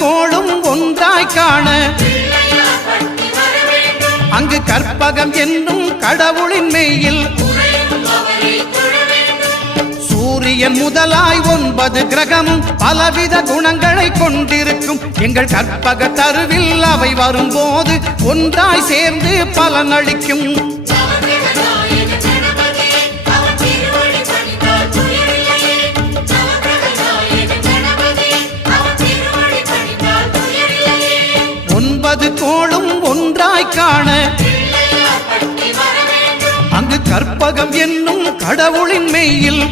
கோளும் ஒன்றாய் காண அங்கு கற்பகம் என்னும் கடவுளின் மெய்யில் சூரியன் முதலாய் 9 கிரகமும் பலவித குணங்களை கொண்டிருக்கும் எங்கள் கற்பக தருவில் அவை வரும்போது ஒன்றாய் சேர்ந்து பலனளிக்கும். கோளும் ஒன்றாய் காண அங்கு கற்பகம் என்னும் கடவுளின் மெய்யில்